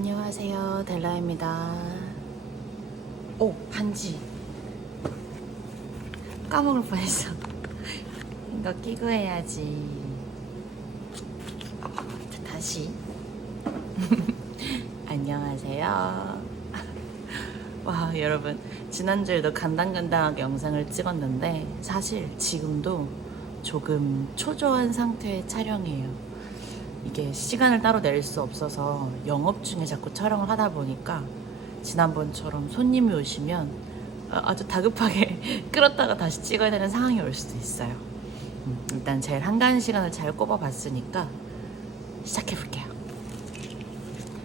안녕하세요. 델라입니다. 오 반지. 까먹을 뻔했어. 이거 끼고 해야지. 자, 다시. 안녕하세요. 와 여러분. 지난주에도 간당간당하게 영상을 찍었는데 사실 지금도 조금 초조한 상태의 촬영이에요 이게 시간을 따로 낼 수 없어서 영업 중에 자꾸 촬영을 하다 보니까 지난번처럼 손님이 오시면 아- 아주 다급하게 끌었다가 다시 찍어야 되는 상황이 올 수도 있어요. 음, 일단 제일 한가한 시간을 잘 꼽아봤으니까 시작해 볼게요.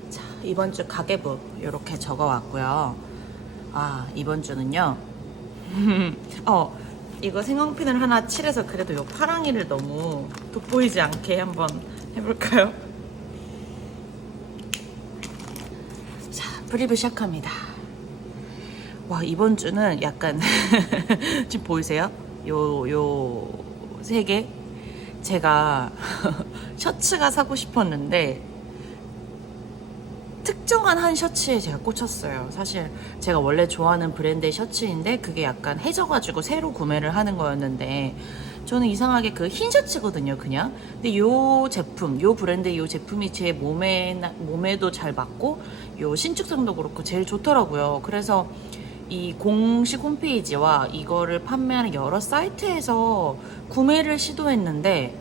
자, 이번 주 가계부 이렇게 적어왔고요. 아, 이번 주는요. 어, 이거 생강핀을 하나 칠해서 그래도 요 파랑이를 너무 돋보이지 않게 한번 해볼까요? 자, 프리뷰 시작합니다. 와, 이번 주는 약간, 지금 보이세요? 요, 요, 세 개? 제가 셔츠가 사고 싶었는데, 특정한 한 셔츠에 제가 꽂혔어요. 사실 제가 원래 좋아하는 브랜드의 셔츠인데 그게 약간 해져가지고 새로 구매를 하는 거였는데 저는 이상하게 그 흰 셔츠거든요, 그냥. 근데 요 제품, 요 브랜드의 요 제품이 제 몸에 몸에도 잘 맞고 요 신축성도 그렇고 제일 좋더라고요. 그래서 이 공식 홈페이지와 이거를 판매하는 여러 사이트에서 구매를 시도했는데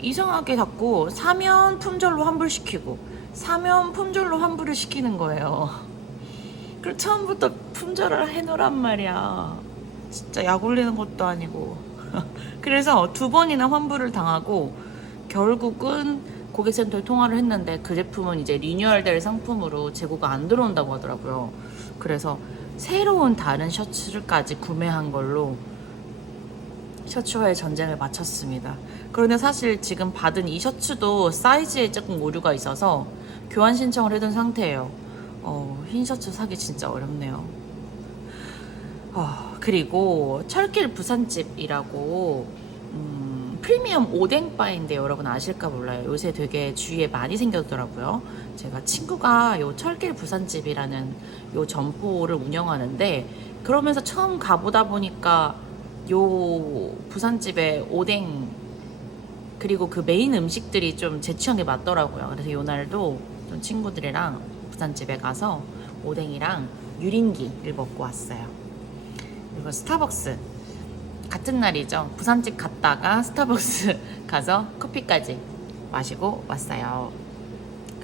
이상하게 자꾸 사면 품절로 환불시키고 사면 품절로 환불을 시키는 거예요. 그리고 처음부터 품절을 해놓으란 말이야. 진짜 약 올리는 것도 아니고. 그래서 두 번이나 환불을 당하고 결국은 고객센터에 통화를 했는데 그 제품은 이제 리뉴얼될 상품으로 재고가 안 들어온다고 하더라고요. 그래서 새로운 다른 셔츠를까지 구매한 걸로 셔츠와의 전쟁을 마쳤습니다. 그런데 사실 지금 받은 이 셔츠도 사이즈에 조금 오류가 있어서 교환 신청을 해둔 상태예요. 어, 흰 셔츠 사기 진짜 어렵네요. 어, 그리고 철길 부산집이라고 음, 프리미엄 오뎅바인데 여러분 아실까 몰라요. 요새 되게 주위에 많이 생겼더라고요. 제가 친구가 요 철길 부산집이라는 요 점포를 운영하는데 그러면서 처음 가보다 보니까 요 부산집의 오뎅 그리고 그 메인 음식들이 좀 제 취향에 맞더라고요. 그래서 요 날도 좀 친구들이랑 부산집에 가서 오뎅이랑 유린기를 먹고 왔어요. 그리고 스타벅스 같은 날이죠. 부산집 갔다가 스타벅스 가서 커피까지 마시고 왔어요.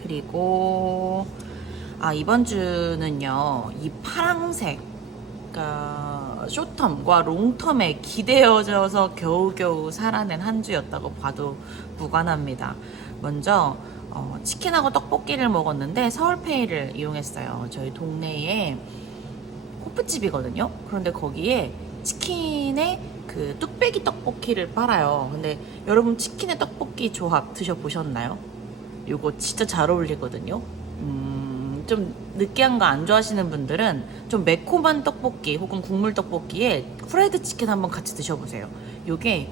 그리고 아 이번 주는요 이 파랑색 그러니까 쇼텀과 롱텀에 기대어져서 겨우겨우 살아낸 한 주였다고 봐도 무관합니다. 먼저 어, 치킨하고 떡볶이를 먹었는데 서울페이를 이용했어요. 저희 동네에 호프집이거든요. 그런데 거기에 치킨에 그 뚝배기 떡볶이를 팔아요. 근데 여러분 치킨에 떡볶이 조합 드셔보셨나요? 요거 진짜 잘 어울리거든요. 음, 좀 느끼한 거 안 좋아하시는 분들은 좀 매콤한 떡볶이 혹은 국물 떡볶이에 프라이드 치킨 한번 같이 드셔보세요. 요게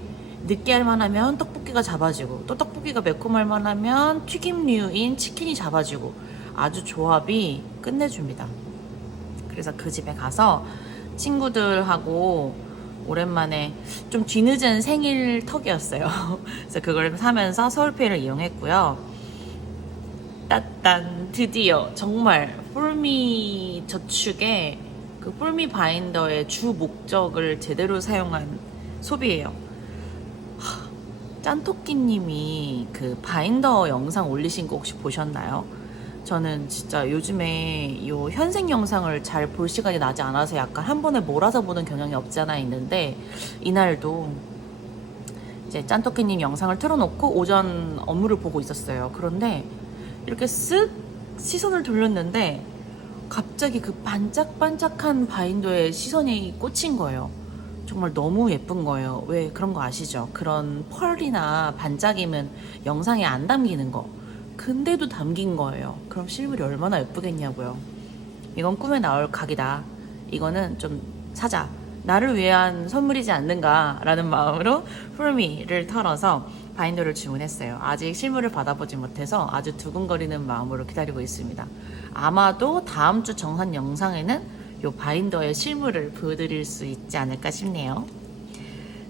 느끼할 만하면 떡볶이가 잡아지고 또 떡볶이가 매콤할 만하면 튀김류인 치킨이 잡아지고 아주 조합이 끝내줍니다. 그래서 그 집에 가서 친구들하고 오랜만에 좀 뒤늦은 생일 턱이었어요. 그래서 그걸 사면서 서울페이를 이용했고요. 따단 드디어 정말 폴미 저축의 그 폴미 바인더의 주 목적을 제대로 사용한 소비예요. 하, 짠토끼님이 그 바인더 영상 올리신 거 혹시 보셨나요? 저는 진짜 요즘에 이 현생 영상을 잘 볼 시간이 나지 않아서 약간 한 번에 몰아서 보는 경향이 없지 않아 있는데 이날도 이제 짠토끼님 영상을 틀어놓고 오전 업무를 보고 있었어요. 그런데 이렇게 쓱 시선을 돌렸는데 갑자기 그 반짝반짝한 바인더에 시선이 꽂힌 거예요. 정말 너무 예쁜 거예요. 왜 그런 거 아시죠? 그런 펄이나 반짝임은 영상에 안 담기는 거. 근데도 담긴 거예요. 그럼 실물이 얼마나 예쁘겠냐고요. 이건 꿈에 나올 각이다. 이거는 좀 사자. 나를 위한 선물이지 않는가라는 마음으로 풀미를 털어서 바인더를 주문했어요. 아직 실물을 받아보지 못해서 아주 두근거리는 마음으로 기다리고 있습니다. 아마도 다음 주 정산 영상에는 요 바인더의 실물을 보여드릴 수 있지 않을까 싶네요.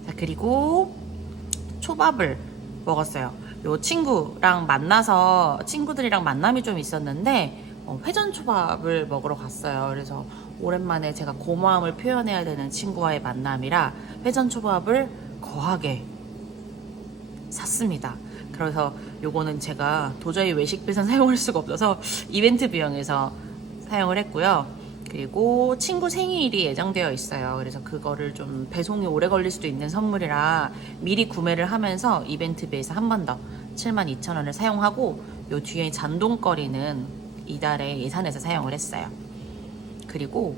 자, 그리고 초밥을 먹었어요. 요 친구랑 만나서 친구들이랑 만남이 좀 있었는데 어, 회전 초밥을 먹으러 갔어요. 그래서 오랜만에 제가 고마움을 표현해야 되는 친구와의 만남이라 회전 초밥을 거하게 샀습니다. 그래서 요거는 제가 도저히 외식비상 사용할 수가 없어서 이벤트 비용에서 사용을 했고요. 그리고 친구 생일이 예정되어 있어요. 그래서 그거를 좀 배송이 오래 걸릴 수도 있는 선물이라 미리 구매를 하면서 이벤트비에서 한 번 더 72,000원을 사용하고 요 뒤에 잔동거리는 이달에 예산에서 사용을 했어요. 그리고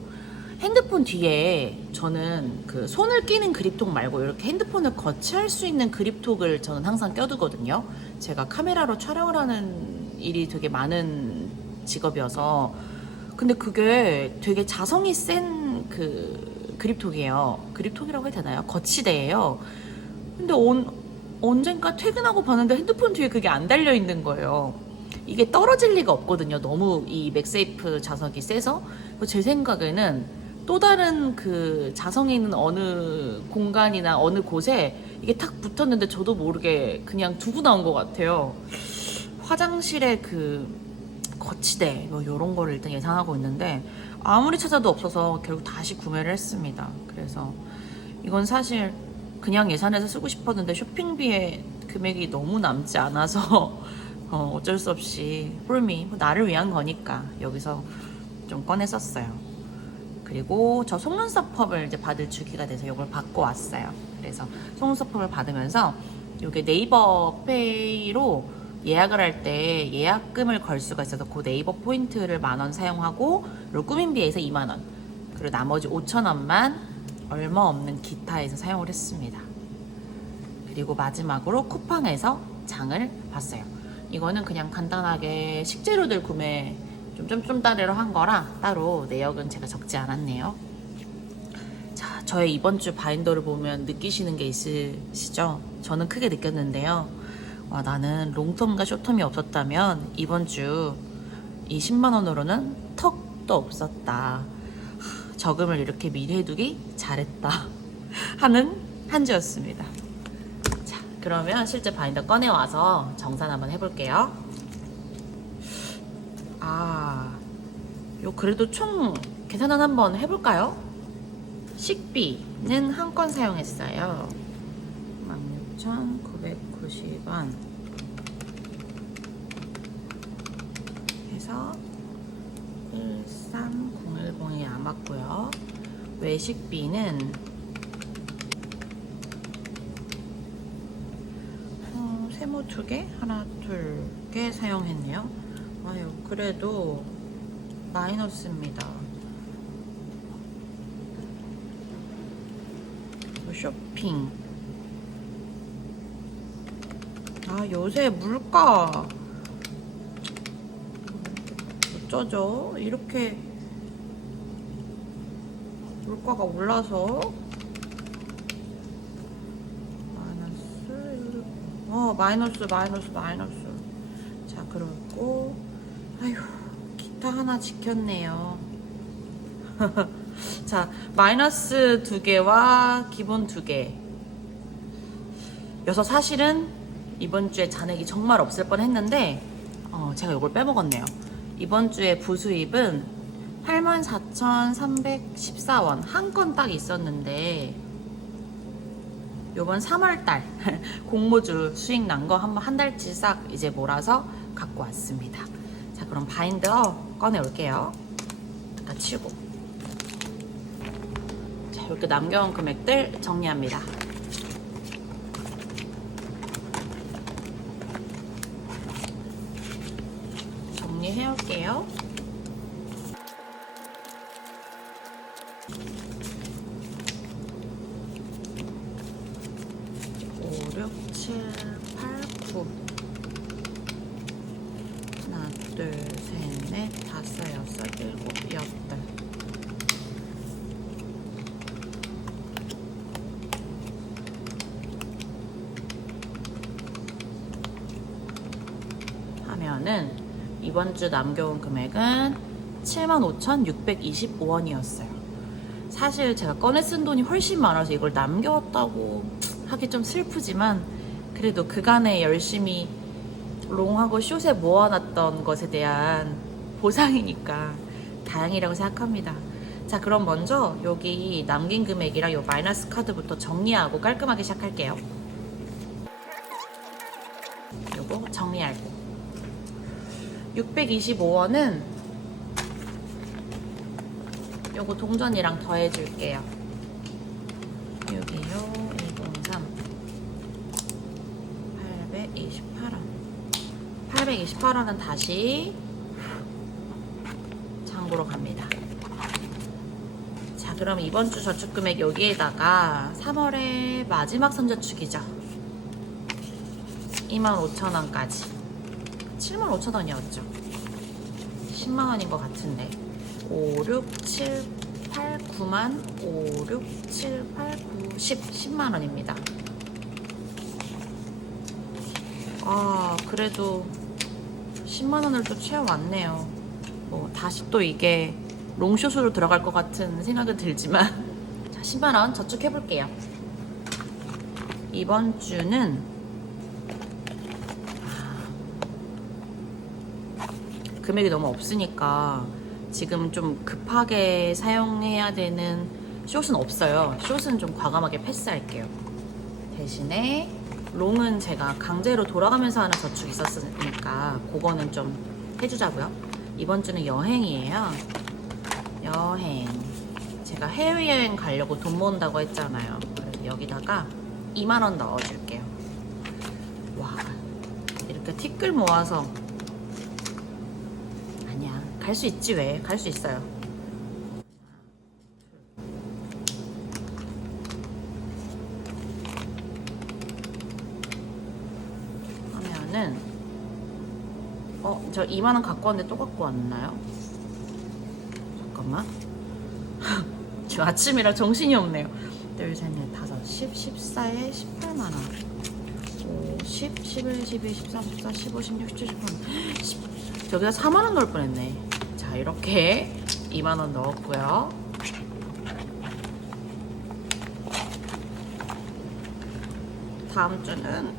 핸드폰 뒤에 저는 그 손을 끼는 그립톡 말고 이렇게 핸드폰을 거치할 수 있는 그립톡을 저는 항상 껴두거든요. 제가 카메라로 촬영을 하는 일이 되게 많은 직업이어서 근데 그게 되게 자성이 센 그 그립톡이에요. 그립톡이라고 해야 되나요? 거치대예요. 근데 언, 언젠가 퇴근하고 봤는데 핸드폰 뒤에 그게 안 달려 있는 거예요. 이게 떨어질 리가 없거든요. 너무 이 맥세이프 자석이 세서 제 생각에는 또 다른 그 자성이 있는 어느 공간이나 어느 곳에 이게 탁 붙었는데 저도 모르게 그냥 두고 나온 것 같아요. 화장실에 그 거치대 뭐 이런 거를 일단 예상하고 있는데 아무리 찾아도 없어서 결국 다시 구매를 했습니다. 그래서 이건 사실 그냥 예산에서 쓰고 싶었는데 쇼핑비에 금액이 너무 남지 않아서 어, 어쩔 수 없이 홀미 뭐 나를 위한 거니까 여기서 좀 꺼내 썼어요. 그리고 저 속눈썹 펌을 이제 받을 주기가 돼서 이걸 받고 왔어요. 그래서 속눈썹 펌을 받으면서 이게 네이버 페이로 예약을 할 때 예약금을 걸 수가 있어서 그 네이버 포인트를 만 원 사용하고 그리고 꾸민비에서 2만 원 그리고 나머지 5천 원만 얼마 없는 기타에서 사용을 했습니다. 그리고 마지막으로 쿠팡에서 장을 봤어요. 이거는 그냥 간단하게 식재료들 구매 좀 쫌쫌 따르러 한 거라 따로 내역은 제가 적지 않았네요. 자, 저의 이번 주 바인더를 보면 느끼시는 게 있으시죠? 저는 크게 느꼈는데요. 와, 나는 롱텀과 쇼텀이 없었다면 이번 주 이 10만 원으로는 턱도 없었다. 하, 저금을 이렇게 미리 해두기 잘했다. 하는 한 주였습니다. 자, 그러면 실제 바인더 꺼내와서 정산 한번 해볼게요. 아, 요 그래도 총 계산은 한번 해볼까요? 식비는 한 건 사용했어요. 16,990원 해서 13010이 남았고요. 외식비는 어, 세모 두 개? 하나, 둘 개 사용했네요. 아유, 그래도 마이너스입니다. 쇼핑. 아, 요새 물가 어쩌죠? 이렇게 물가가 올라서 마이너스 어 마이너스 마이너스 마이너스. 자 그리고. 아휴 기타 하나 지켰네요. 자 마이너스 두 개와 기본 두개. 여서 사실은 이번 주에 잔액이 정말 없을 뻔 했는데 어, 제가 이걸 빼먹었네요 이번 주에 부수입은 84,314원 한 건 딱 있었는데 요번 3월달 공모주 수익 난 거 한번 한 달치 싹 이제 몰아서 갖고 왔습니다. 자 그럼 바인더 꺼내 올게요. 다 치우고 자 이렇게 남겨온 금액들 정리합니다. 정리해 올게요. 5, 6, 7, 8, 9 하나, 둘, 셋, 넷, 다섯, 여섯, 일곱, 여덟 그러면은 이번 주 남겨온 금액은 75,625원이었어요. 사실 제가 꺼내 쓴 돈이 훨씬 많아서 이걸 남겨왔다고 하기 좀 슬프지만 그래도 그간에 열심히 롱하고 숏에 모아놨던 것에 대한 보상이니까 다행이라고 생각합니다. 자, 그럼 먼저 여기 남긴 금액이랑 요 마이너스 카드부터 정리하고 깔끔하게 시작할게요. 625원은 요거 동전이랑 더해줄게요. 여기요 203 828원 828원은 다시 창고로 갑니다. 자 그럼 이번 주 저축 금액 여기에다가 3월의 마지막 선저축이죠. 25,000원까지 75,000원이었죠. 10만 원인 것 같은데. 5, 6, 7, 8, 9만 5, 6, 7, 8, 9, 10 10만 원입니다. 아 그래도 10만 원을 또 채워왔네요. 뭐 다시 또 이게 롱숏으로 들어갈 것 같은 생각은 들지만. 자 10만 원 저축해볼게요. 이번 주는 금액이 너무 없으니까 지금 좀 급하게 사용해야 되는 숏은 없어요. 숏은 좀 과감하게 패스할게요. 대신에 롱은 제가 강제로 돌아가면서 하는 저축이 있었으니까 그거는 좀 해주자고요. 이번 주는 여행이에요. 여행. 제가 해외여행 가려고 돈 모은다고 했잖아요. 그래서 여기다가 2만 원 넣어줄게요. 와, 이렇게 티끌 모아서. 갈 수 있지 왜? 갈 수 있어요. 하면은 어, 저 2만 원 갖고 왔는데 또 갖고 왔나요? 잠깐만. 저 아침이라 정신이 없네요. 둘, 셋, 넷, 다섯, 10, 14에 18만 원. 5, 10, 11, 12, 13, 14, 15, 16, 17, 18, 10. 저기다 4만 원 넣을 뻔했네. 자 이렇게 2만 원 넣었고요. 다음 주는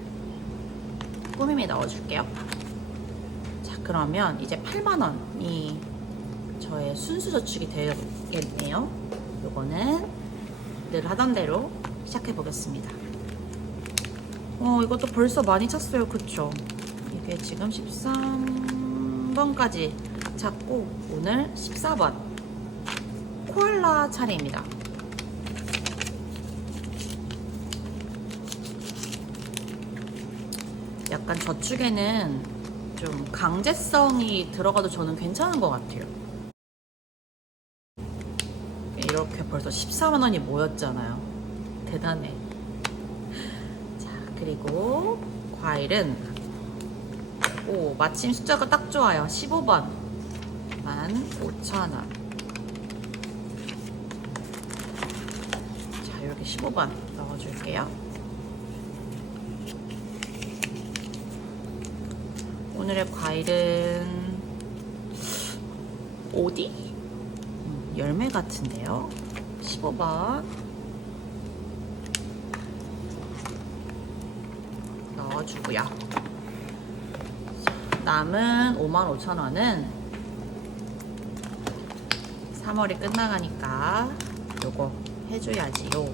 꾸밈에 넣어줄게요. 자 그러면 이제 8만 원이 저의 순수 저축이 되겠네요. 요거는 늘 하던 대로 시작해 보겠습니다. 어 이것도 벌써 많이 찼어요, 그쵸? 이게 지금 13번까지 잡고 오늘 14번 코알라 차례입니다. 약간 저축에는 좀 강제성이 들어가도 저는 괜찮은 것 같아요. 이렇게 벌써 14만 원이 모였잖아요. 대단해. 자, 그리고 과일은 오, 마침 숫자가 딱 좋아요. 15번. 15,000원. 자, 이렇게 15번 넣어줄게요. 오늘의 과일은 오디? 음, 열매 같은데요. 15번. 넣어주고요. 남은 55,000원은 3월이 끝나가니까 요거 해줘야지요.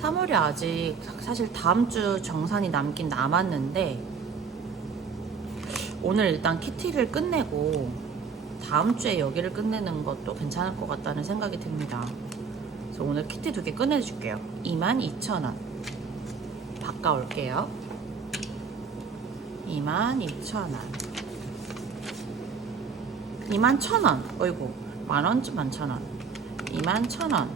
3월이 아직 사실 다음 주 정산이 남긴 남았는데 오늘 일단 키티를 끝내고 다음 주에 여기를 끝내는 것도 괜찮을 것 같다는 생각이 듭니다. 그래서 오늘 키티 두 개 끝내줄게요. 22,000원. 바꿔올게요. 22,000원. 21,000원. 어이구, 만원쯤 만천원. 21,000원.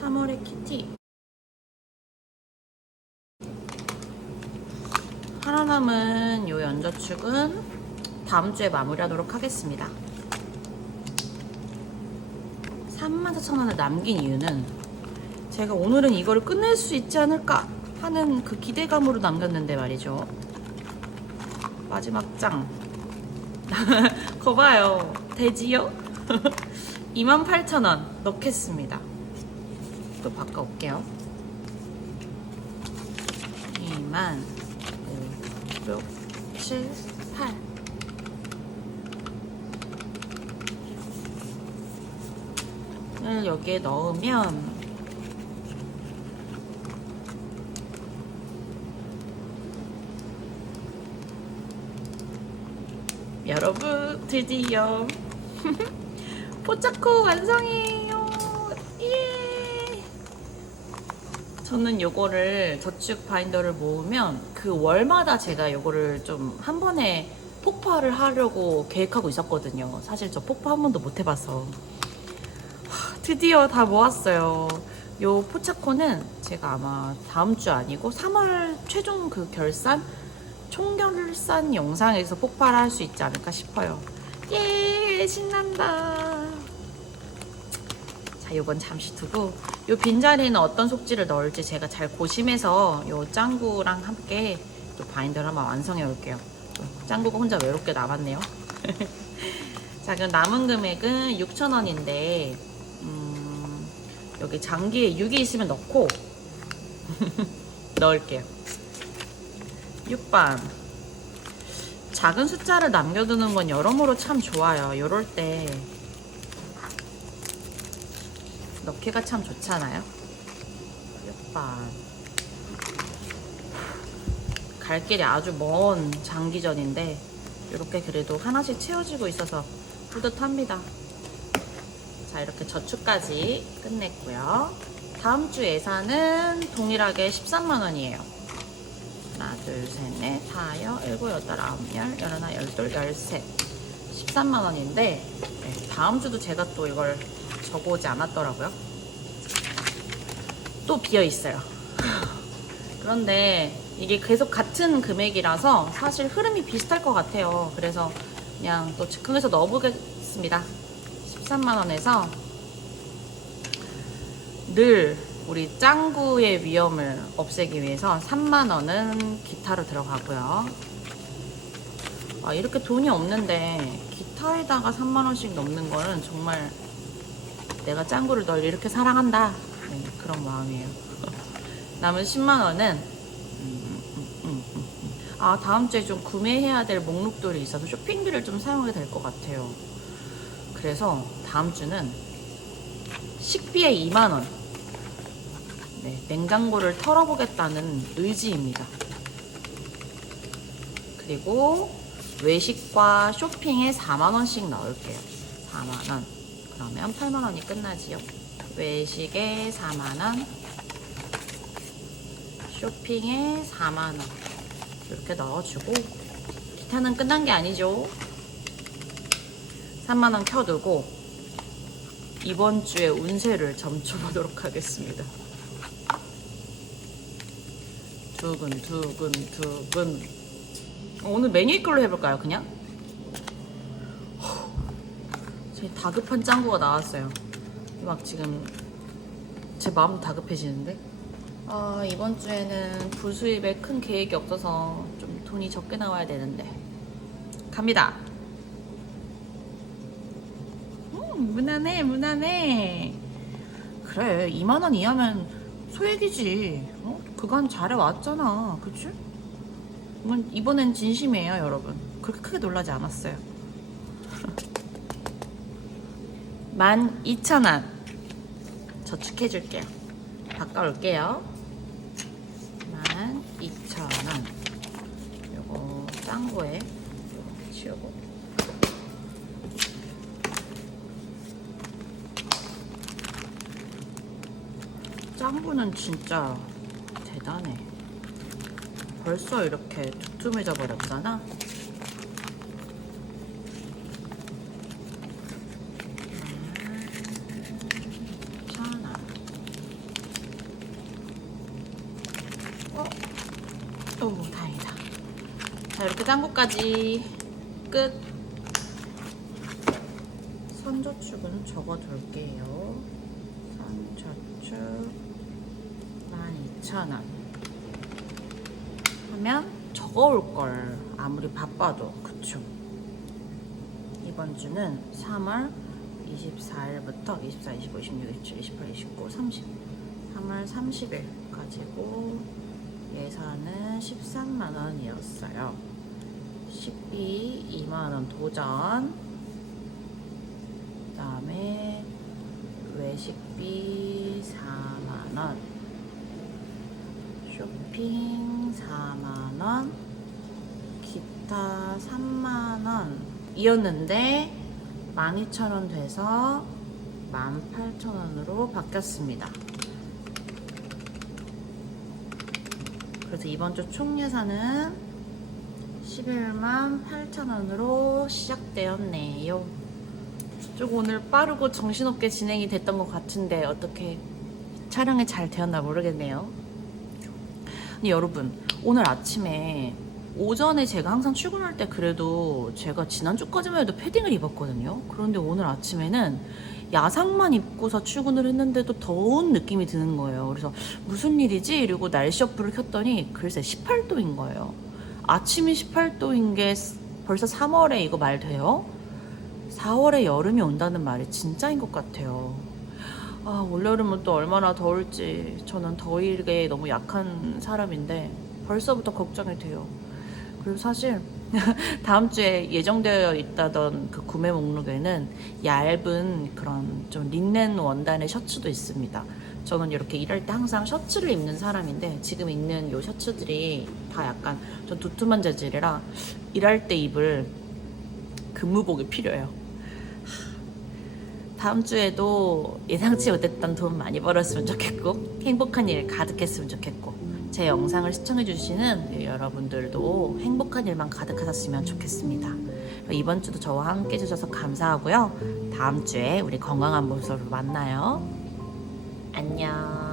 삼월의 키티. 하나 남은 요 연저축은 다음 주에 마무리하도록 하겠습니다. 34,000원을 남긴 이유는 제가 오늘은 이거를 끝낼 수 있지 않을까 하는 그 기대감으로 남겼는데 말이죠. 마지막 장. 거 봐요. 되지요? 28,000원 넣겠습니다. 또 바꿔올게요. 2만 5, 6, 7, 8 을 여기에 넣으면 여러분 드디어 포차코 완성이에요. 예. 저는 요거를 저축 바인더를 모으면 그 월마다 제가 요거를 좀 한 번에 폭파를 하려고 계획하고 있었거든요. 사실 저 폭파 한 번도 못 해봐서. 하, 드디어 다 모았어요. 요 포차코는 제가 아마 다음 주 아니고 3월 최종 그 결산 총결산 영상에서 폭발을 할수 있지 않을까 싶어요. 예, 신난다. 자, 요건 잠시 두고 요 빈자리는 어떤 속지를 넣을지 제가 잘 고심해서 요 짱구랑 함께 또 바인더를 한번 완성해 올게요. 짱구가 혼자 외롭게 남았네요. 자, 그럼 남은 금액은 6,000원인데 음, 여기 장기에 6이 있으면 넣고 넣을게요. 6번 작은 숫자를 남겨두는 건 여러모로 참 좋아요. 요럴 때 넣기가 참 좋잖아요. 6번 갈 길이 아주 먼 장기전인데 이렇게 그래도 하나씩 채워지고 있어서 뿌듯합니다. 자 이렇게 저축까지 끝냈고요. 다음 주 예산은 동일하게 13만 원이에요. 하나, 둘, 셋, 넷, 다, 여, 일곱, 여덟, 아홉, 열, 열하나, 열둘, 열셋. 13만 원인데 네, 다음 주도 제가 또 이걸 적어오지 않았더라고요. 또 비어 있어요. 그런데 이게 계속 같은 금액이라서 사실 흐름이 비슷할 것 같아요. 그래서 그냥 또 즉흥해서 넣어보겠습니다. 13만 원에서 늘 우리 짱구의 위험을 없애기 위해서 3만 원은 기타로 들어가고요. 아, 이렇게 돈이 없는데 기타에다가 3만 원씩 넣는 거는 정말 내가 짱구를 널 이렇게 사랑한다 네, 그런 마음이에요. 남은 10만 원은 음, 음, 음. 아 다음 주에 좀 구매해야 될 목록들이 있어서 쇼핑비를 좀 사용하게 될 것 같아요. 그래서 다음 주는 식비에 2만 원. 네, 냉장고를 털어보겠다는 의지입니다. 그리고 외식과 쇼핑에 4만 원씩 넣을게요. 4만 원. 그러면 8만 원이 끝나지요. 외식에 4만 원. 쇼핑에 4만 원. 이렇게 넣어주고 기타는 끝난 게 아니죠. 3만 원 켜두고 이번 주에 운세를 점쳐보도록 하겠습니다. 두근 두근 두근. 어, 오늘 메뉴 걸로 해볼까요 그냥? 제 다급한 짱구가 나왔어요. 막 지금 제 마음도 다급해지는데? 아 이번 주에는 부수입에 큰 계획이 없어서 좀 돈이 적게 나와야 되는데. 갑니다. 음 무난해 무난해. 그래 2만원 이하면 소액이지. 어? 그간 잘해왔잖아. 그치? 이번, 이번엔 진심이에요 여러분. 그렇게 크게 놀라지 않았어요. 12,000원. 저축해줄게요. 바꿔올게요. 12,000원. 요거 짠 거에 이렇게 치우고. 짱구는 진짜 대단해. 벌써 이렇게 두툼해져 버렸잖아. 천원. 어? 짱구까지 끝. 선저축은 적어둘게요. 선저축 12,000원 하면 적어올 걸 아무리 바빠도. 그쵸. 이번 주는 3월 24일부터 24, 25, 26, 27, 28, 29, 30 3월 30일 가지고 예산은 13만 원이었어요. 식비 2만 원 도전. 그 다음에 외식비 4만 원. 쇼핑 4만 원 기타 3만 원 이었는데 12,000원 돼서 18,000원으로 바뀌었습니다. 그래서 이번 주 총 예산은 11만 8천원으로 시작되었네요. 좀 오늘 빠르고 정신없게 진행이 됐던 것 같은데 어떻게 촬영이 잘 되었나 모르겠네요. 근데 여러분 오늘 아침에 오전에 제가 항상 출근할 때 그래도 제가 지난주까지만 해도 패딩을 입었거든요. 그런데 오늘 아침에는 야상만 입고서 출근을 했는데도 더운 느낌이 드는 거예요. 그래서 무슨 일이지? 이러고 날씨 어플을 켰더니 글쎄 18도인 거예요. 아침이 18도인 게 벌써 3월에 이거 말 돼요? 4월에 여름이 온다는 말이 진짜인 것 같아요. 아, 올여름은 또 얼마나 더울지 저는 더위에 너무 약한 사람인데 벌써부터 걱정이 돼요. 그리고 사실 다음 주에 예정되어 있다던 그 구매 목록에는 얇은 그런 좀 린넨 원단의 셔츠도 있습니다. 저는 이렇게 일할 때 항상 셔츠를 입는 사람인데 지금 입는 요 셔츠들이 다 약간 좀 두툼한 재질이라 일할 때 입을 근무복이 필요해요. 다음 주에도 예상치 못했던 돈 많이 벌었으면 좋겠고 행복한 일 가득했으면 좋겠고 제 영상을 시청해주시는 여러분들도 행복한 일만 가득하셨으면 좋겠습니다. 이번 주도 저와 함께 해주셔서 감사하고요. 다음 주에 우리 건강한 모습으로 만나요. 안녕.